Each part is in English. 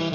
Hi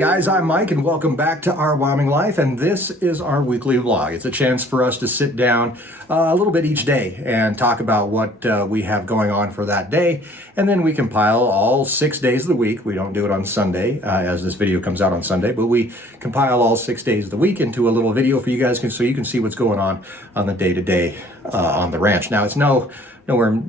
guys, I'm Mike and welcome back to Our Wyoming Life, and this is our weekly vlog. It's a chance for us to sit down a little bit each day and talk about what we have going on for that day, and then we compile all 6 days of the week. We don't do it on Sunday as this video comes out on Sunday, but we compile all 6 days of the week into a little video for you guys so you can see what's going on the day-to-day on the ranch. Now, it's nowhere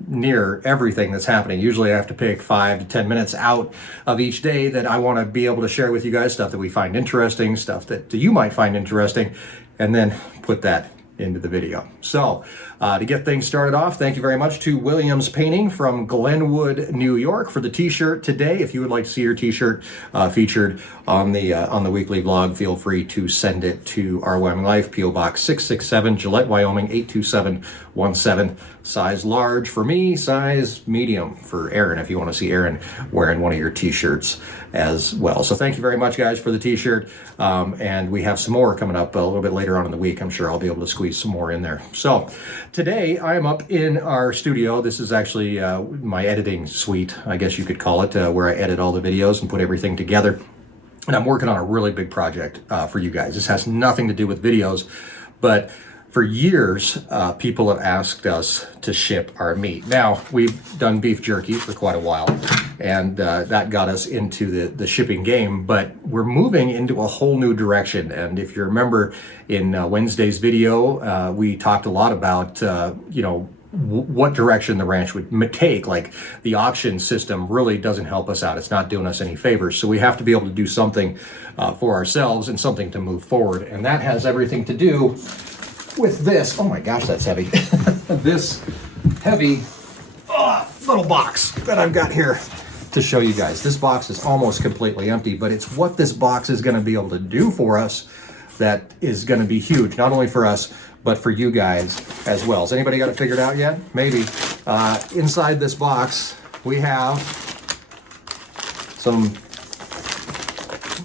near everything that's happening. Usually I have to pick 5 to 10 minutes out of each day that I want to be able to share with you guys, stuff that we find interesting, stuff that you might find interesting, and then put that into the video. So to get things started off, thank you very much to Williams Painting from Glenwood, New York for the t-shirt today. If you would like to see your t-shirt featured on the weekly vlog, feel free to send it to Our Wyoming Life, P.O. Box 667, Gillette, Wyoming 82717. Size large for me, size medium for Erin, if you want to see Erin wearing one of your t-shirts as well. So thank you very much, guys, for the t-shirt. And we have some more coming up a little bit later on in the week. I'm sure I'll be able to squeeze some more in there. So today I am up in our studio. This is actually my editing suite, I guess you could call it, where I edit all the videos and put everything together. And I'm working on a really big project for you guys. This has nothing to do with videos, but for years, people have asked us to ship our meat. Now, we've done beef jerky for quite a while, and that got us into the shipping game, but we're moving into a whole new direction. And if you remember in Wednesday's video, we talked a lot about, what direction the ranch would take. Like, the auction system really doesn't help us out. It's not doing us any favors. So we have to be able to do something for ourselves and something to move forward. And that has everything to do with this. Oh my gosh, that's heavy. This heavy little box that I've got here to show you guys. This box is almost completely empty, but it's what this box is going to be able to do for us that is going to be huge, not only for us, but for you guys as well. Has anybody got it figured out yet? Maybe. Inside this box, we have some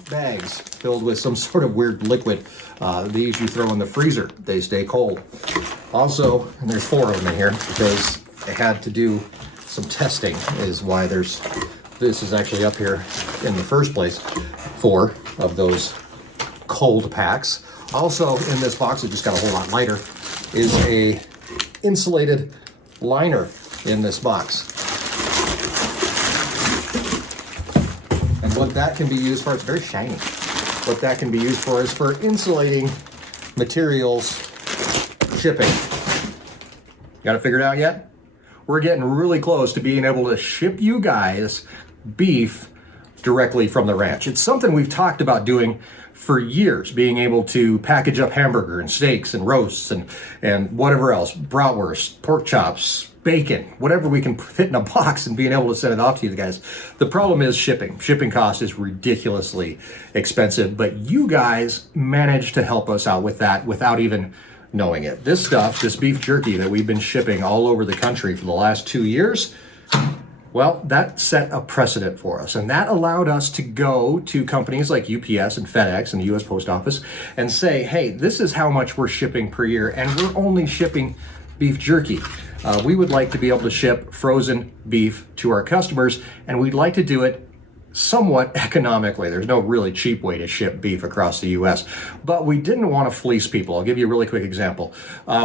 bags filled with some sort of weird liquid. These you throw in the freezer. They stay cold. Also, and there's 4 of them in here because I had to do some testing is why this is actually up here in the first place. 4 of those cold packs. Also in this box, it just got a whole lot lighter, is a insulated liner in this box. And what that can be used for, it's very shiny. What that can be used for is for insulating materials shipping. Got it figured out yet? We're getting really close to being able to ship you guys beef directly from the ranch. It's something we've talked about doing for years, being able to package up hamburger and steaks and roasts and whatever else, bratwurst, pork chops, bacon, whatever we can fit in a box and being able to send it off to you guys. The problem is shipping. Shipping cost is ridiculously expensive, but you guys managed to help us out with that without even knowing it. This stuff, this beef jerky that we've been shipping all over the country for the last 2 years, well, that set a precedent for us, and that allowed us to go to companies like UPS and FedEx and the US Post Office and say, hey, this is how much we're shipping per year, and we're only shipping beef jerky. We would like to be able to ship frozen beef to our customers, and we'd like to do it somewhat economically. There's no really cheap way to ship beef across the US, but we didn't want to fleece people. I'll give you a really quick example.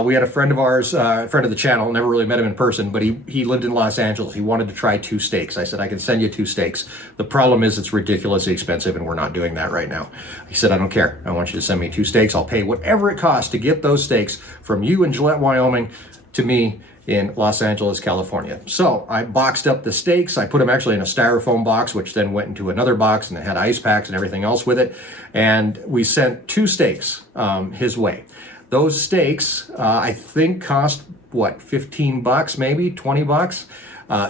We had a friend of ours, a friend of the channel, never really met him in person, but he lived in Los Angeles. He wanted to try 2 steaks. I said, I can send you 2 steaks. The problem is it's ridiculously expensive and we're not doing that right now. He said, I don't care. I want you to send me 2 steaks. I'll pay whatever it costs to get those steaks from you in Gillette, Wyoming to me in Los Angeles, California. So I boxed up the steaks. I put them actually in a styrofoam box, which then went into another box and it had ice packs and everything else with it. And we sent 2 steaks his way. Those steaks, I think, cost what, 15 bucks, maybe 20 bucks.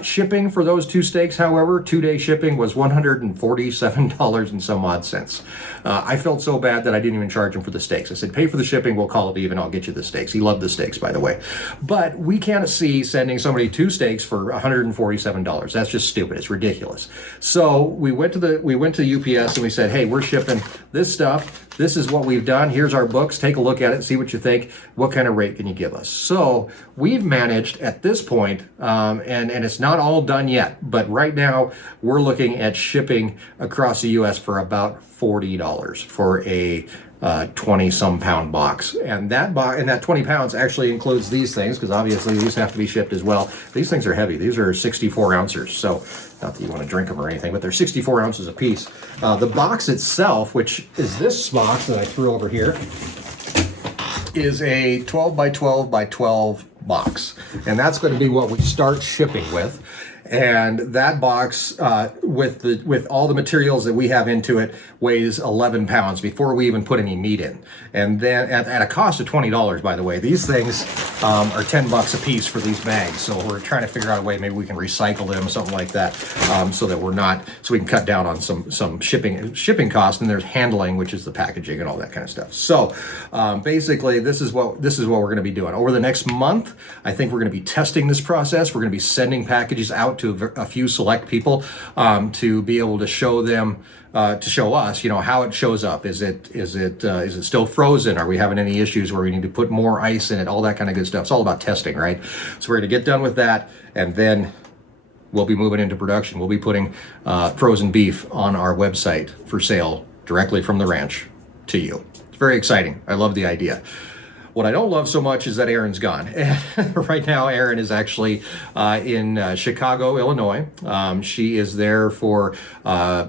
Shipping for those 2 steaks, however, 2-day shipping was $147 and some odd cents. I felt so bad that I didn't even charge him for the steaks. I said, pay for the shipping, we'll call it even, I'll get you the steaks. He loved the steaks, by the way. But we can't see sending somebody 2 steaks for $147. That's just stupid. It's ridiculous. So we went to UPS and we said, hey, we're shipping this stuff. This is what we've done. Here's our books. Take a look at it, see what you think. What kind of rate can you give us? So we've managed at this point, and it's not all done yet, but right now we're looking at shipping across the U.S. for about $40 for a 20-some pound box. And that 20 pounds actually includes these things, because obviously these have to be shipped as well. These things are heavy. These are 64 ounces. So not that you want to drink them or anything, but they're 64 ounces a piece. The box itself, which is this box that I threw over here, is a 12 by 12 by 12 box. And that's going to be what we start shipping with. And that box, with all the materials that we have into it, weighs 11 pounds before we even put any meat in. And then at a cost of $20, by the way, these things are 10 bucks a piece for these bags. So we're trying to figure out a way, maybe we can recycle them, something like that, so that we can cut down on some shipping costs. And there's handling, which is the packaging and all that kind of stuff. So basically, this is what we're going to be doing over the next month. I think we're going to be testing this process. We're going to be sending packages out to a few select people to be able to show them, to show us, how it shows up. Is it still frozen? Are we having any issues where we need to put more ice in it? All that kind of good stuff. It's all about testing, right? So we're going to get done with that, and then we'll be moving into production. We'll be putting frozen beef on our website for sale directly from the ranch to you. It's very exciting. I love the idea. What I don't love so much is that Erin's gone. Right now, Erin is actually in Chicago, Illinois. She is there for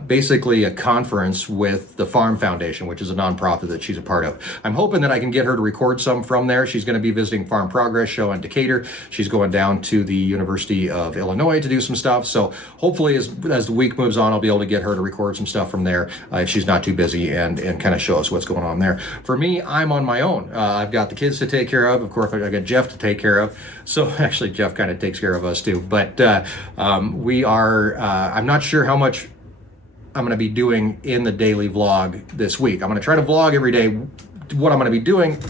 basically a conference with the Farm Foundation, which is a nonprofit that she's a part of. I'm hoping that I can get her to record some from there. She's going to be visiting Farm Progress Show in Decatur. She's going down to the University of Illinois to do some stuff. So hopefully as the week moves on, I'll be able to get her to record some stuff from there if she's not too busy and kind of show us what's going on there. For me, I'm on my own. I've got the kids to take care of course, I got Jeff to take care of. So actually, Jeff kind of takes care of us too. But we are, I'm not sure how much I'm going to be doing in the daily vlog this week. I'm going to try to vlog every day. What I'm going to be doing,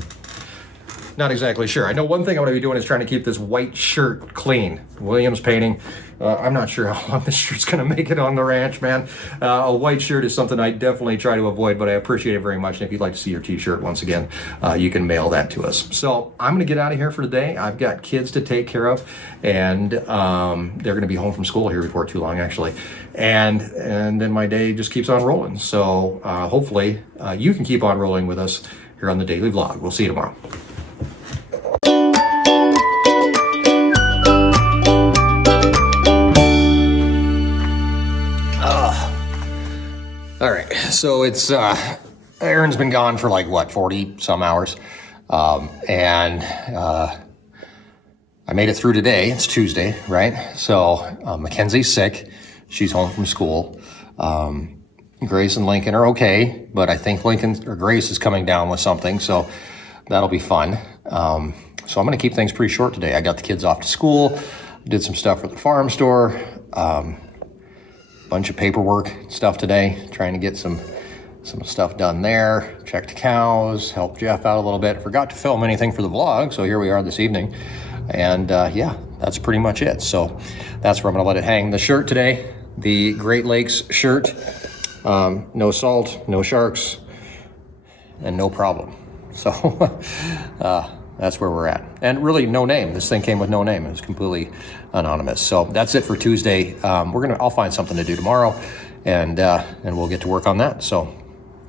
not exactly sure. I know one thing I'm going to be doing is trying to keep this white shirt clean. Williams painting. I'm not sure how long this shirt's going to make it on the ranch, man. A white shirt is something I definitely try to avoid, but I appreciate it very much. And if you'd like to see your t-shirt, once again, you can mail that to us. So I'm going to get out of here for today. I've got kids to take care of, and they're going to be home from school here before too long, actually. And then my day just keeps on rolling. So hopefully you can keep on rolling with us here on the Daily Vlog. We'll see you tomorrow. All right, so it's Erin's been gone for like what, 40 some hours, and I made it through today. It's Tuesday, right? So Mackenzie's sick. She's home from school. Grace and Lincoln are okay, but I think Grace is coming down with something, so that'll be fun. So I'm going to keep things pretty short today. I got the kids off to school, did some stuff for the farm store. Bunch of paperwork stuff today, trying to get some stuff done there. Checked cows, helped Jeff out a little bit. Forgot to film anything for the vlog, so here we are this evening. And yeah, that's pretty much it. So that's where I'm gonna let it hang. The shirt today, the Great Lakes shirt, no salt, no sharks, and no problem. So that's where we're at. And really no name. This thing came with no name. It was completely anonymous. So that's it for Tuesday. I'll find something to do tomorrow, and we'll get to work on that. So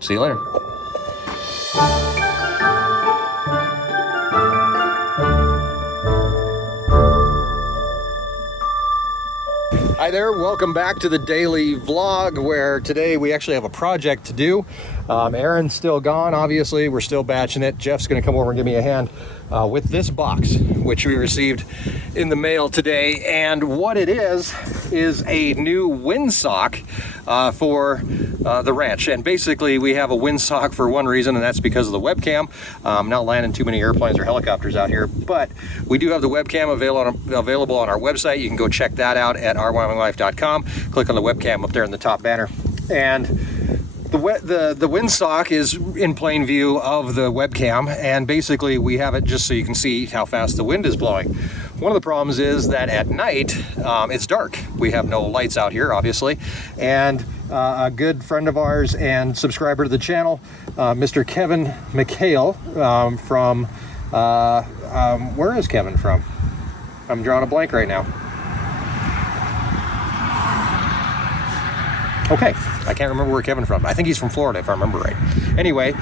see you later. Hi there, welcome back to the daily vlog, where today we actually have a project to do. Erin's still gone, obviously. We're still batching it. Jeff's going to come over and give me a hand with this box, which we received in the mail today. And what it is a new Windsock for the ranch. And basically, we have a Windsock for one reason, and that's because of the webcam. Not landing too many airplanes or helicopters out here, but we do have the webcam available on our website. You can go check that out at ourwyominglife.com. Click on the webcam up there in the top banner. And the Windsock is in plain view of the webcam, and basically we have it just so you can see how fast the wind is blowing. One of the problems is that at night it's dark. We have no lights out here, obviously, and a good friend of ours and subscriber to the channel, Mr. Kevin McHale from, where is Kevin from? I'm drawing a blank right now. Okay, I can't remember where Kevin's from. I think he's from Florida, if I remember right. Anyway,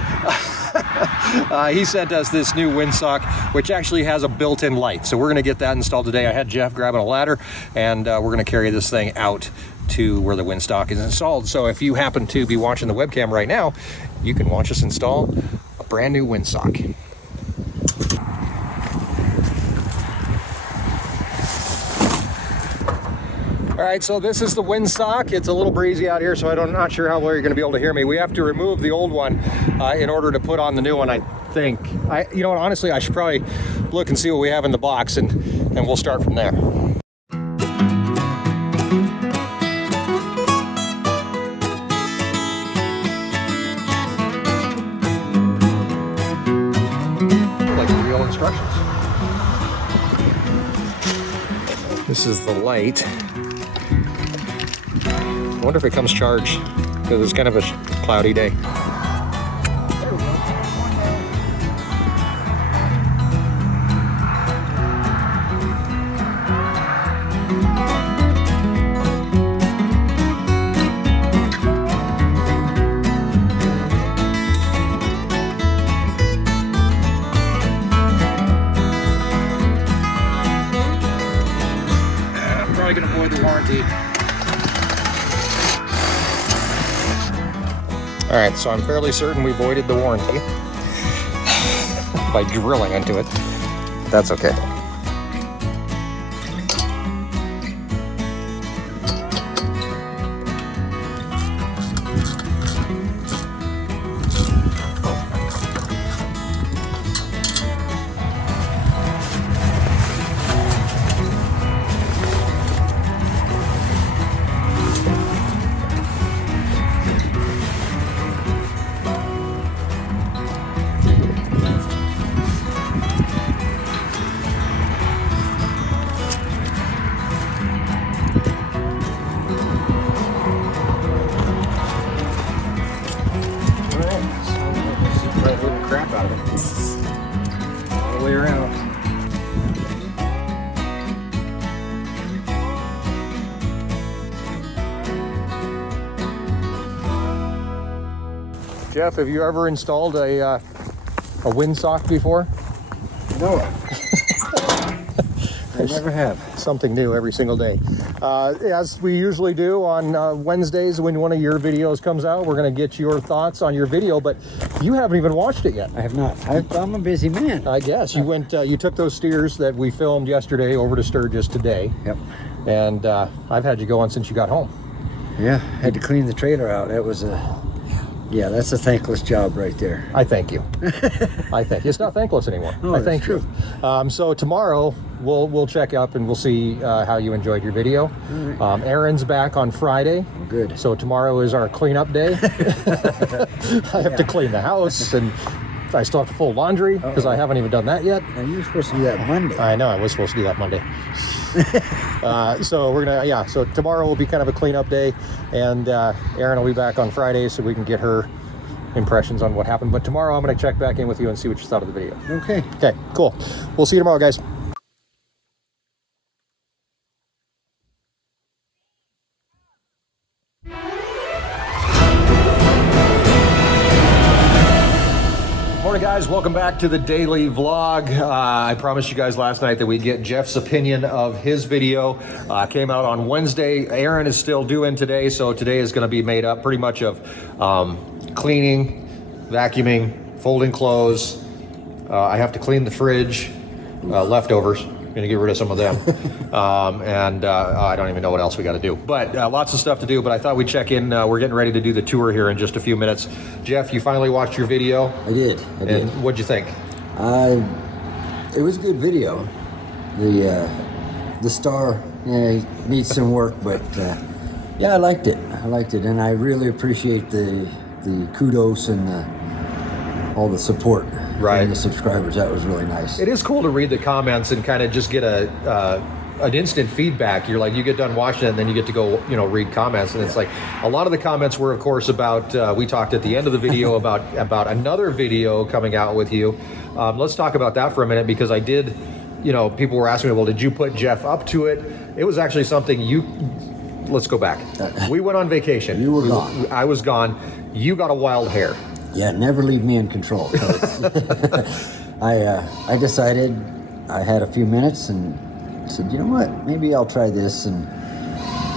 he sent us this new Windsock, which actually has a built-in light. So we're going to get that installed today. I had Jeff grabbing a ladder, and we're going to carry this thing out to where the Windsock is installed. So if you happen to be watching the webcam right now, you can watch us install a brand new Windsock. All right, so this is the Windsock. It's a little breezy out here, so I'm not sure how well you're going to be able to hear me. We have to remove the old one in order to put on the new one, I think. You know what, honestly, I should probably look and see what we have in the box, and we'll start from there. Like real instructions. This is the light. I wonder if it comes charged, because it's kind of a cloudy day. There we go. I'm probably going to avoid the warranty. All right, so I'm fairly certain we voided the warranty by drilling into it. That's okay. Crap out of it all the way around. Jeff, have you ever installed a Windsock before? No, I never have. Something new every single day. As we usually do on Wednesdays when one of your videos comes out, we're going to get your thoughts on your video, but you haven't even watched it yet. I have not. I'm a busy man. I guess. You went, you took those steers that we filmed yesterday over to Sturgis today. Yep. And I've had you going since you got home. Yeah, had to clean the trailer out. That was yeah, that's a thankless job right there. I thank you. I thank you. It's not thankless anymore. Oh, I thank true. you. So tomorrow we'll check up and we'll see how you enjoyed your video. Right. Erin's back on Friday. Good. So tomorrow is our cleanup day. I have to clean the house, and I still have to fold laundry because I haven't even done that yet. And you were supposed to do that Monday. I know, I was supposed to do that Monday. So we're gonna, so tomorrow will be kind of a cleanup day, and Erin will be back on Friday so we can get her impressions on what happened. But tomorrow I'm gonna check back in with you and see what you thought of the video. Okay. Okay, cool. We'll see you tomorrow, guys. Morning, guys. guys, welcome back to the daily vlog. I promised you guys last night that we'd get Jeff's opinion of his video. Came out on Wednesday. Erin is still due in today, so today is going to be made up pretty much of cleaning, vacuuming, folding clothes. I have to clean the fridge, leftovers. Going to get rid of some of them. I don't even know what else we got to do. But lots of stuff to do, but I thought we'd check in. We're getting ready to do the tour here in just a few minutes. Jeff, you finally watched your video? I did. And what'd you think? It was a good video. The star, he needs some work, but yeah, I liked it. And I really appreciate the kudos and all the support. Right. From the subscribers. That was really nice. It is cool to read the comments and kind of just get an instant feedback. You're like, you get done watching it and then you get to go, read comments. And it's like, a lot of the comments were, of course, about, we talked at the end of the video about another video coming out with you. Let's talk about that for a minute, because I did, people were asking me, well, did you put Jeff up to it? It was actually something let's go back. We went on vacation. You were gone. I was gone. You got a wild hair. Yeah, never leave me in control. I decided, I had a few minutes and said, you know what, maybe I'll try this, and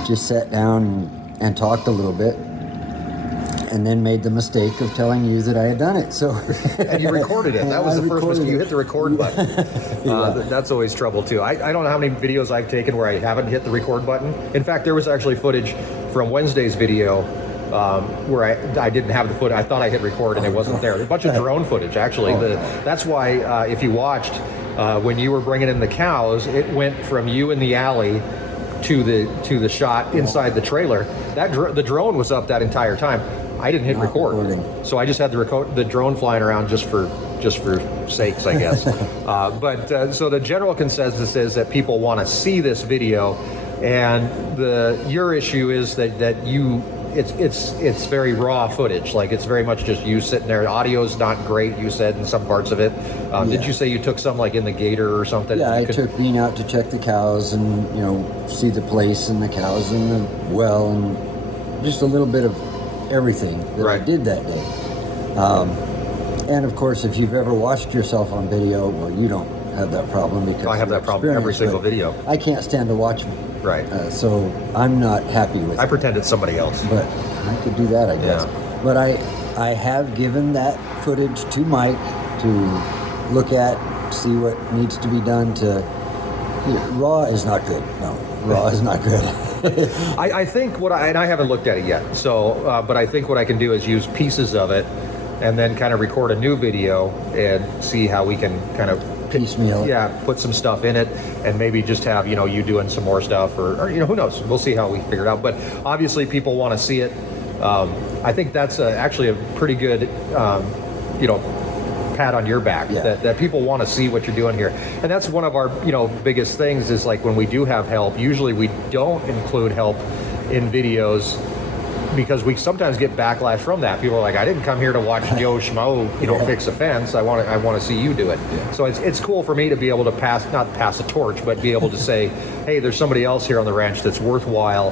just sat down and talked a little bit, and then made the mistake of telling you that I had done it. So and you recorded it. That was the first mistake. You hit the record button. Yeah. That's always trouble too. I don't know how many videos I've taken where I haven't hit the record button. In fact, there was actually footage from Wednesday's video where I didn't have the footage. I thought I hit record and it wasn't there. A bunch of drone footage, actually. That's why, if you watched, when you were bringing in the cows, it went from you in the alley to the shot inside the trailer. The drone was up that entire time. I didn't hit record, so I just had the drone flying around just for sakes, I guess. So the general consensus is that people want to see this video, and your issue is that you. It's very raw footage. Like, it's very much just you sitting there. The audio's not great, you said, in some parts of it. Yeah. Did you say you took some like in the Gator or something? Yeah, I took Bean out to check the cows and see the place and the cows and the well, and just a little bit of everything that I did that day. And of course, if you've ever watched yourself on video, well, you don't have that problem, because I have that problem every single video. I can't stand to watch me. Right. So I'm not happy with it. I pretend it's somebody else. But I could do that, I guess. Yeah. But I have given that footage to Mike to look at, see what needs to be done to... raw is not good. No, raw is not good. I think and I haven't looked at it yet, so, but I think what I can do is use pieces of it and then kind of record a new video and see how we can kind of piecemeal. Yeah, put some stuff in it, and maybe just have you doing some more stuff, or who knows? We'll see how we figure it out. But obviously, people want to see it. I think that's actually a pretty good, pat on your back. Yeah. That people want to see what you're doing here, and that's one of our biggest things. Is like when we do have help. Usually, we don't include help in videos, because we sometimes get backlash from that. People are like, I didn't come here to watch Joe Schmo, fix a fence. I want to see you do it. Yeah. So it's cool for me to be able to not pass a torch, but be able to say, hey, there's somebody else here on the ranch that's worthwhile,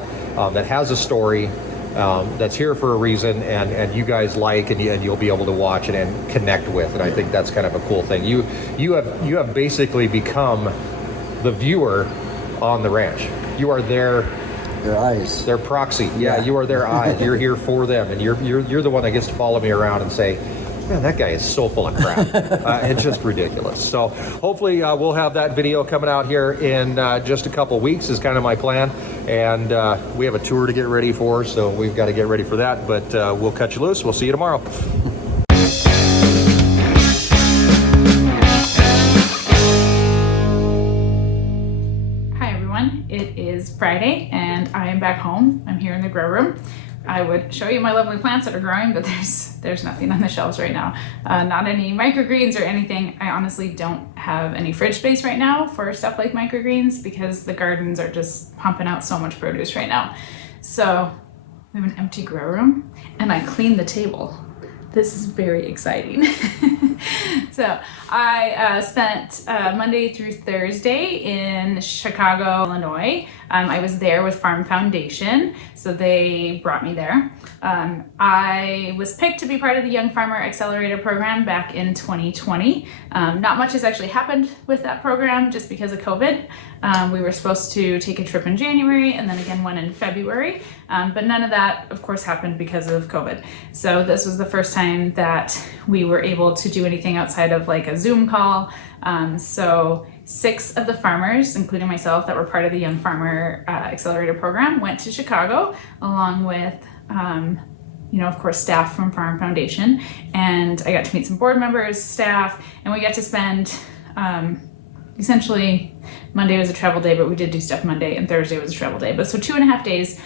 that has a story, that's here for a reason, and you guys like, and you'll be able to watch it and connect with. And I think that's kind of a cool thing. You have basically become the viewer on the ranch. You are their eyes, their proxy. Yeah, you are their eyes. You're here for them, and you're the one that gets to follow me around and say, man, that guy is so full of crap. It's just ridiculous. So hopefully we'll have that video coming out here in just a couple weeks is kind of my plan. And we have a tour to get ready for, so we've got to get ready for that. But we'll cut you loose. We'll see you tomorrow. It is Friday and I am back home. I'm here in the grow room. I would show you my lovely plants that are growing, but there's nothing on the shelves right now. Not any microgreens or anything. I honestly don't have any fridge space right now for stuff like microgreens, because the gardens are just pumping out so much produce right now. So we have an empty grow room and I cleaned the table. This is very exciting. So I spent Monday through Thursday in Chicago, Illinois. I was there with Farm Foundation, so they brought me there. I was picked to be part of the Young Farmer Accelerator program back in 2020. Not much has actually happened with that program just because of COVID. We were supposed to take a trip in January and then again one in February, but none of that, of course, happened because of COVID. So this was the first time that we were able to do anything outside of like a Zoom call. So 6 of the farmers, including myself, that were part of the Young Farmer Accelerator program went to Chicago along with of course, staff from Farm Foundation, and I got to meet some board members, staff, and we got to spend essentially Monday was a travel day, but we did do stuff Monday, and Thursday was a travel day. But so 2.5 days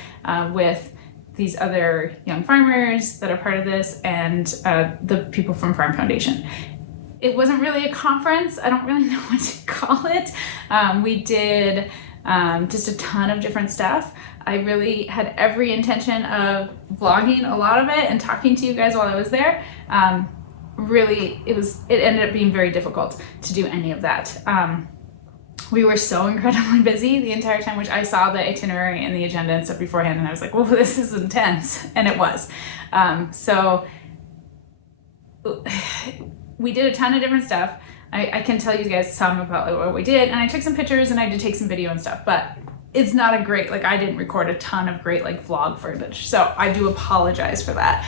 with these other young farmers that are part of this and the people from Farm Foundation. It wasn't really a conference. I don't really know what to call it. We did just a ton of different stuff. I really had every intention of vlogging a lot of it and talking to you guys while I was there. Really, it ended up being very difficult to do any of that. We were so incredibly busy the entire time, which I saw the itinerary and the agenda and stuff beforehand, and I was like, well, this is intense, and it was. So we did a ton of different stuff. I can tell you guys some about like, what we did, and I took some pictures and I did take some video and stuff, but it's not a great, like I didn't record a ton of great like vlog footage, so I do apologize for that.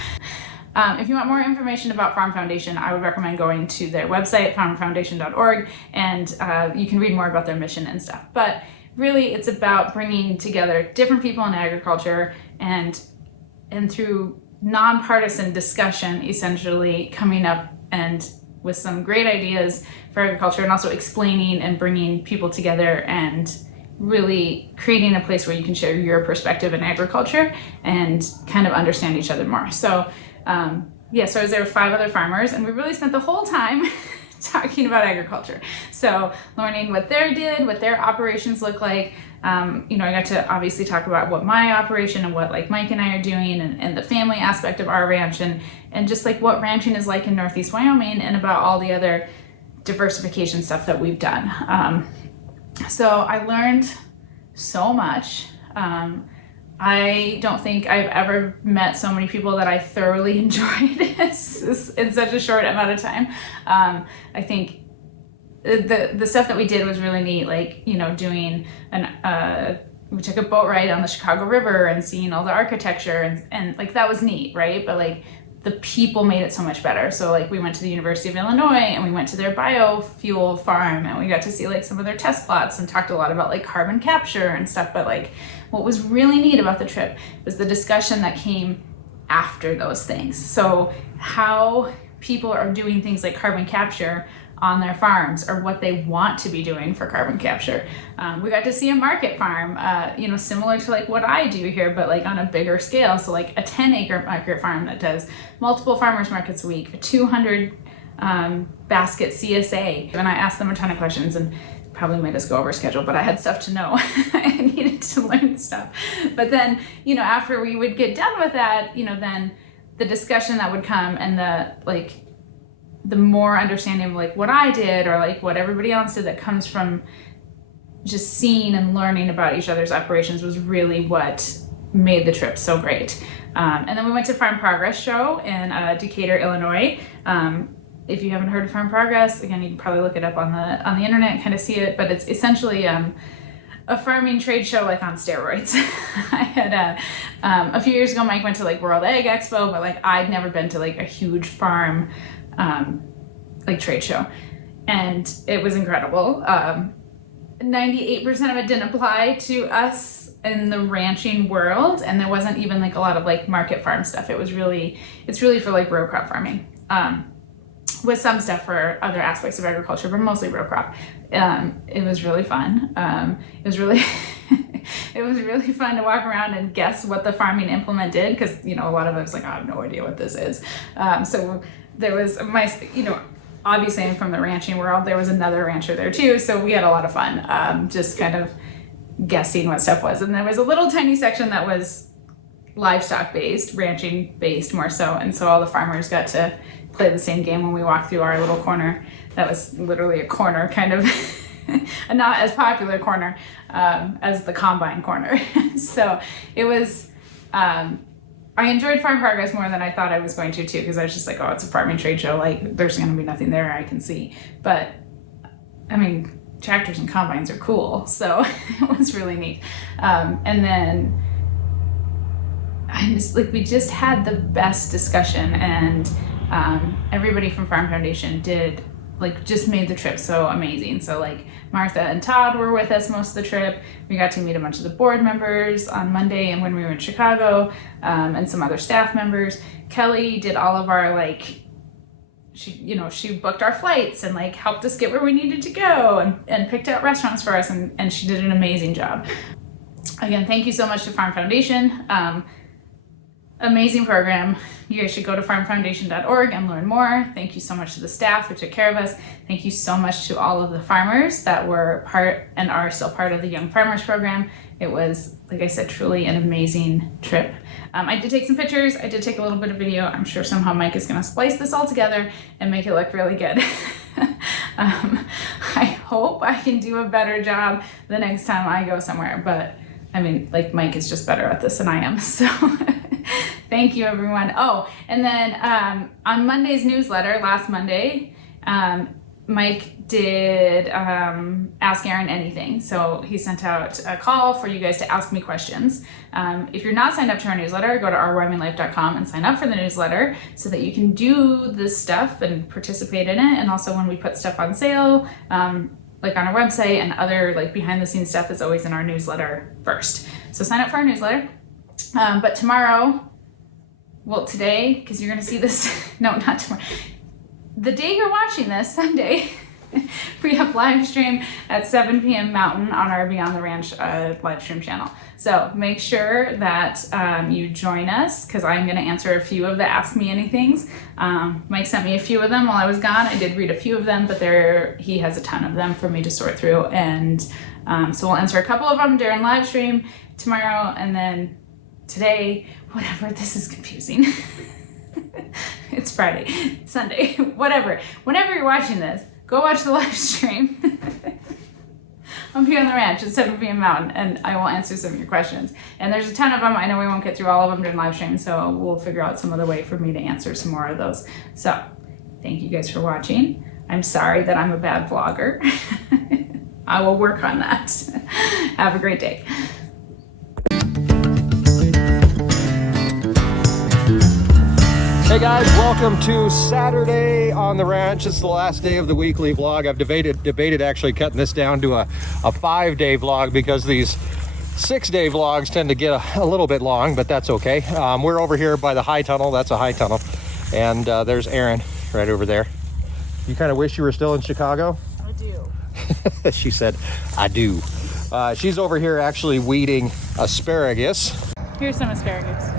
If you want more information about Farm Foundation, I would recommend going to their website, farmfoundation.org, and you can read more about their mission and stuff. But really, it's about bringing together different people in agriculture and through nonpartisan discussion, essentially coming up and with some great ideas for agriculture, and also explaining and bringing people together and really creating a place where you can share your perspective in agriculture and kind of understand each other more. So so I was there with 5 other farmers, and we really spent the whole time talking about agriculture. So learning what they did, what their operations look like. I got to obviously talk about what my operation and what like Mike and I are doing, and the family aspect of our ranch, and just like what ranching is like in Northeast Wyoming, and about all the other diversification stuff that we've done. So I learned so much. I don't think I've ever met so many people that I thoroughly enjoyed in such a short amount of time. I think the stuff that we did was really neat, like, doing we took a boat ride on the Chicago River and seeing all the architecture, and like that was neat, right? But like the people made it so much better. So like we went to the University of Illinois and we went to their biofuel farm, and we got to see like some of their test plots and talked a lot about like carbon capture and stuff. But like what was really neat about the trip was the discussion that came after those things. So how people are doing things like carbon capture on their farms, or what they want to be doing for carbon capture. We got to see a market farm, similar to like what I do here, but like on a bigger scale. So like a 10-acre market farm that does multiple farmers markets a week, a 200 basket CSA. And I asked them a ton of questions, and probably made us go over schedule, but I had stuff to know. I needed to learn stuff. But then, after we would get done with that, then the discussion that would come, and the more understanding of like what I did, or like what everybody else did, that comes from just seeing and learning about each other's operations, was really what made the trip so great. And then we went to Farm Progress show in Decatur, Illinois. If you haven't heard of Farm Progress, again, you can probably look it up on the internet and kind of see it, but it's essentially a farming trade show like on steroids. I had a few years ago, Mike went to like World Ag Expo, but like I'd never been to like a huge farm like trade show, and it was incredible. 98% of it didn't apply to us in the ranching world, and there wasn't even like a lot of like market farm stuff. It's really for like row crop farming, with some stuff for other aspects of agriculture, but mostly row crop. It was really fun. It was really fun to walk around and guess what the farming implement did, because a lot of it was like, I have no idea what this is. So there was obviously I'm from the ranching world. There was another rancher there too, so we had a lot of fun, just kind of guessing what stuff was. And there was a little tiny section that was livestock based, ranching based more so, and so all the farmers got to play the same game when we walked through our little corner. That was literally a corner, kind of a not as popular corner as the combine corner. So it was, I enjoyed Farm Progress more than I thought I was going to too, because I was just like, oh, it's a farming trade show. Like there's going to be nothing there I can see. But I mean, tractors and combines are cool. So it was really neat. And then we just had the best discussion, and everybody from Farm Foundation just made the trip so amazing. So like Martha and Todd were with us most of the trip. We got to meet a bunch of the board members on Monday and when we were in Chicago, and some other staff members. Kelly did all of our she booked our flights and like helped us get where we needed to go and picked out restaurants for us, and she did an amazing job. Again, thank you so much to Farm Foundation. Amazing program. You guys should go to farmfoundation.org and learn more. Thank you so much to the staff who took care of us. Thank you so much to all of the farmers that were part and are still part of the Young Farmers program. It was, like I said, truly an amazing trip. I did take some pictures. I did take a little bit of video. I'm sure somehow Mike is going to splice this all together and make it look really good. I hope I can do a better job the next time I go somewhere, but I mean, like Mike is just better at this than I am, so thank you everyone. Oh, and then on Monday's newsletter, last Monday, Mike did Ask Erin Anything. So he sent out a call for you guys to ask me questions. If you're not signed up to our newsletter, go to ourwyominglife.com and sign up for the newsletter so that you can do this stuff and participate in it. And also when we put stuff on sale, like on our website, and other like behind the scenes stuff is always in our newsletter first. So sign up for our newsletter. But tomorrow, well today, because you're gonna see this, no, not tomorrow. The day you're watching this, Sunday, we have live stream at 7 p.m. Mountain on our Beyond the Ranch live stream channel. So make sure that you join us, because I'm going to answer a few of the Ask Me Anythings. Mike sent me a few of them while I was gone. I did read a few of them, but he has a ton of them for me to sort through. And so we'll answer a couple of them during live stream tomorrow, and then today, whatever, this is confusing. It's Friday, Sunday, whatever. Whenever you're watching this, go watch the live stream on Beyond the Ranch at 7 p.m. Mountain, and I will answer some of your questions. And there's a ton of them. I know we won't get through all of them during live stream, so we'll figure out some other way for me to answer some more of those. So thank you guys for watching. I'm sorry that I'm a bad vlogger. I will work on that. Have a great day. Hey guys, welcome to Saturday on the ranch. It's the last day of the weekly vlog. I've debated actually cutting this down to a 5-day vlog, because these 6-day vlogs tend to get a little bit long, but that's okay. We're over here by the high tunnel. That's a high tunnel. And there's Erin right over there. You kind of wish you were still in Chicago? I do. She said, I do. She's over here actually weeding asparagus. Here's some asparagus.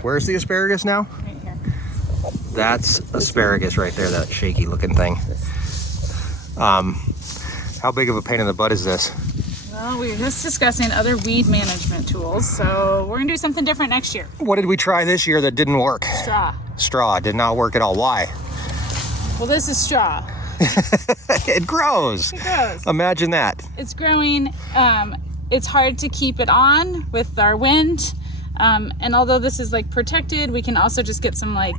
Where's the asparagus now? That's asparagus right there, that shaky looking thing. How big of a pain in the butt is this? Well, we were just discussing other weed management tools, so we're gonna do something different next year. What did we try this year that didn't work? Straw. Straw did not work at all. Why? Well, this is straw. It grows. It grows. Imagine that. It's growing. It's hard to keep it on with our wind. And although this is like protected, we can also just get some like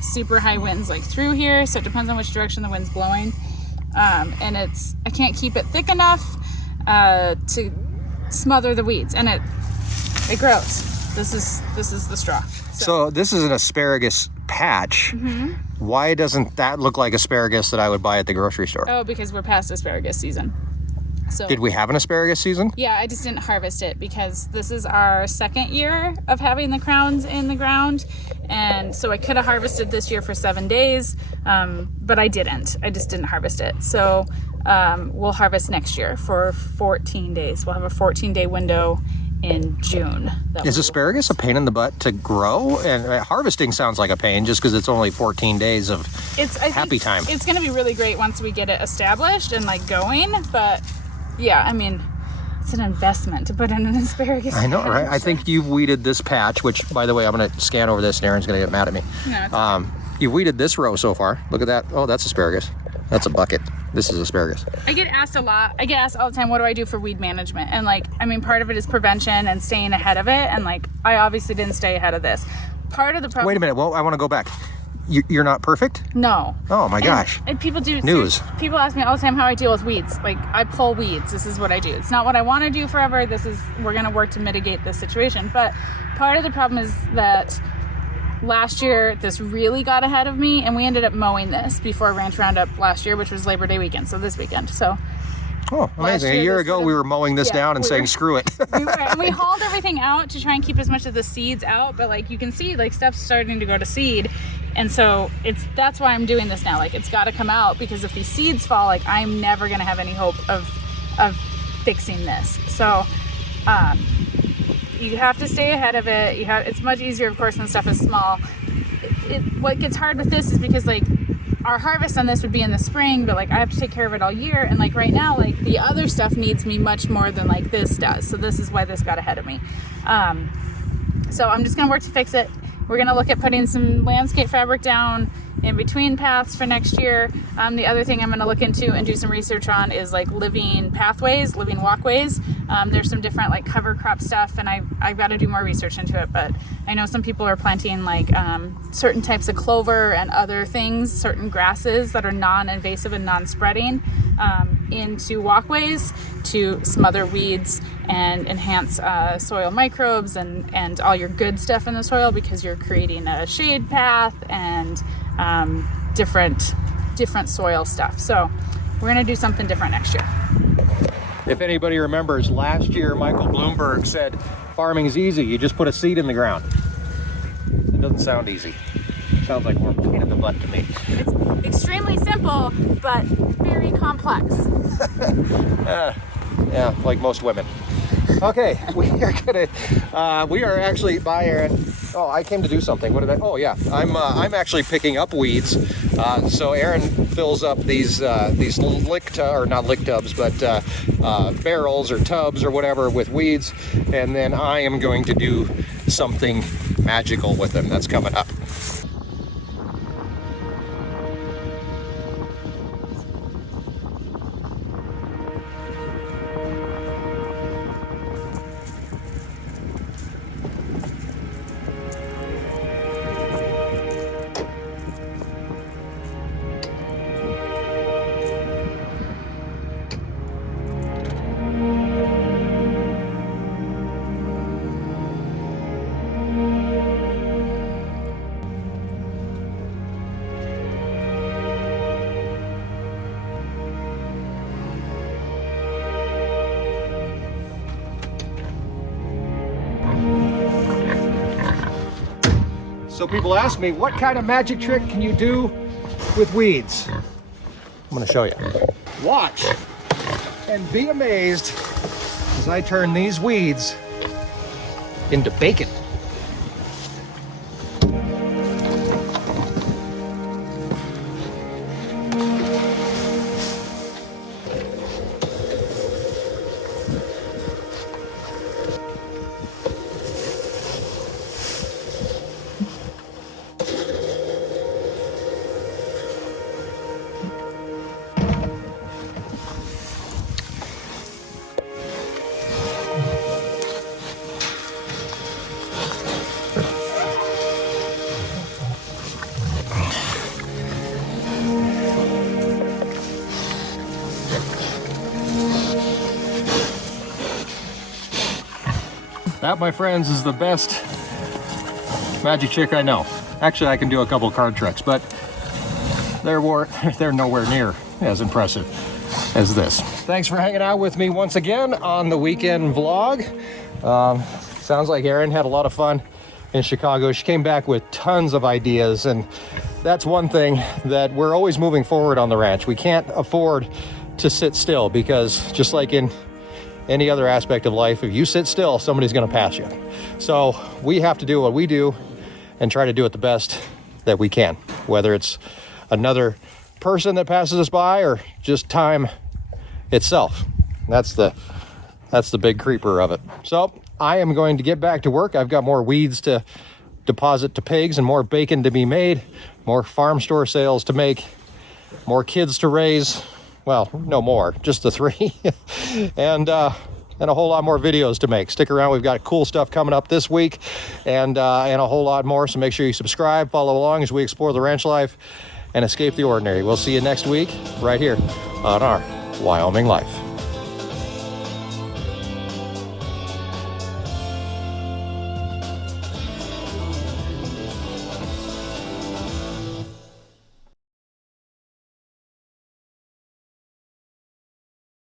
super high winds like through here, so it depends on which direction the wind's blowing. And I can't keep it thick enough to smother the weeds, and it grows. This is the straw. So this is an asparagus patch. Mm-hmm. Why doesn't that look like asparagus that I would buy at the grocery store? Oh, because we're past asparagus season. So did we have an asparagus season? Yeah, I just didn't harvest it because this is our second year of having the crowns in the ground. And so I could have harvested this year for 7 days, but I didn't. I just didn't harvest it. So we'll harvest next year for 14 days. We'll have a 14-day window in June. Is asparagus a pain in the butt to grow? And harvesting sounds like a pain just because it's only 14 days of happy time. It's going to be really great once we get it established and like going, but yeah, I mean, it's an investment to put in an asparagus I know, patch. right? I think you've weeded this patch, which, by the way, I'm going to scan over this and Erin's going to get mad at me. No, it's okay. You've weeded this row so far. Look at that. Oh, that's asparagus. That's a bucket. This is asparagus. I get asked a lot. I get asked all the time, what do I do for weed management? And like, I mean, part of it is prevention and staying ahead of it. And like, I obviously didn't stay ahead of this. Part of the problem. Wait a minute. Well, I want to go back. You're not perfect? No. Oh my gosh. And people do. News. People ask me all the time how I deal with weeds. Like, I pull weeds. This is what I do. It's not what I want to do forever. We're going to work to mitigate this situation. But part of the problem is that last year, this really got ahead of me, and we ended up mowing this before Ranch Roundup last year, which was Labor Day weekend, so this weekend. So, oh, amazing. A year ago, we were mowing this down and saying, screw it. And we hauled everything out to try and keep as much of the seeds out, but like you can see, like stuff's starting to go to seed. And so that's why I'm doing this now. Like, it's got to come out, because if these seeds fall, like, I'm never going to have any hope of fixing this. So, you have to stay ahead of it. It's much easier, of course, when stuff is small. What gets hard with this is because, like, our harvest on this would be in the spring, but like I have to take care of it all year. And like right now, like the other stuff needs me much more than like this does. So this is why this got ahead of me. So I'm just going to work to fix it. We're going to look at putting some landscape fabric down in between paths for next year. The other thing I'm going to look into and do some research on is like living pathways, living walkways. There's some different like cover crop stuff, and I've got to do more research into it. But I know some people are planting like certain types of clover and other things, certain grasses that are non-invasive and non-spreading into walkways to smother weeds and enhance soil microbes and all your good stuff in the soil, because you're creating a shade path and different soil stuff. So we're going to do something different next year. If anybody remembers, last year Michael Bloomberg said farming is easy. You just put a seed in the ground. It doesn't sound easy. It sounds like more pain in the butt to me. It's extremely simple, but very complex. Yeah, like most women. Okay, we are actually by Erin. Oh, I came to do something. What did I? Oh yeah, I'm actually picking up weeds. So Erin fills up these not lick tubs, but barrels or tubs or whatever with weeds, and then I am going to do something magical with them. That's coming up. So people ask me, what kind of magic trick can you do with weeds? I'm going to show you. Watch and be amazed as I turn these weeds into bacon. That, my friends, is the best magic trick I know. Actually, I can do a couple card tricks, but they're nowhere near as impressive as this. Thanks for hanging out with me once again on the weekend vlog. Sounds like Erin had a lot of fun in Chicago. She came back with tons of ideas, and that's one thing that we're always moving forward on the ranch. We can't afford to sit still, because just like in any other aspect of life, if you sit still, somebody's going to pass you. So we have to do what we do and try to do it the best that we can, whether it's another person that passes us by or just time itself. That's the big creeper of it. So I am going to get back to work. I've got more weeds to deposit to pigs and more bacon to be made. more farm store sales to make, more kids to raise. Well, no more, just the 3. And a whole lot more videos to make. Stick around, we've got cool stuff coming up this week, and a whole lot more. So make sure you subscribe, follow along as we explore the ranch life and escape the ordinary. We'll see you next week right here on Our Wyoming Life.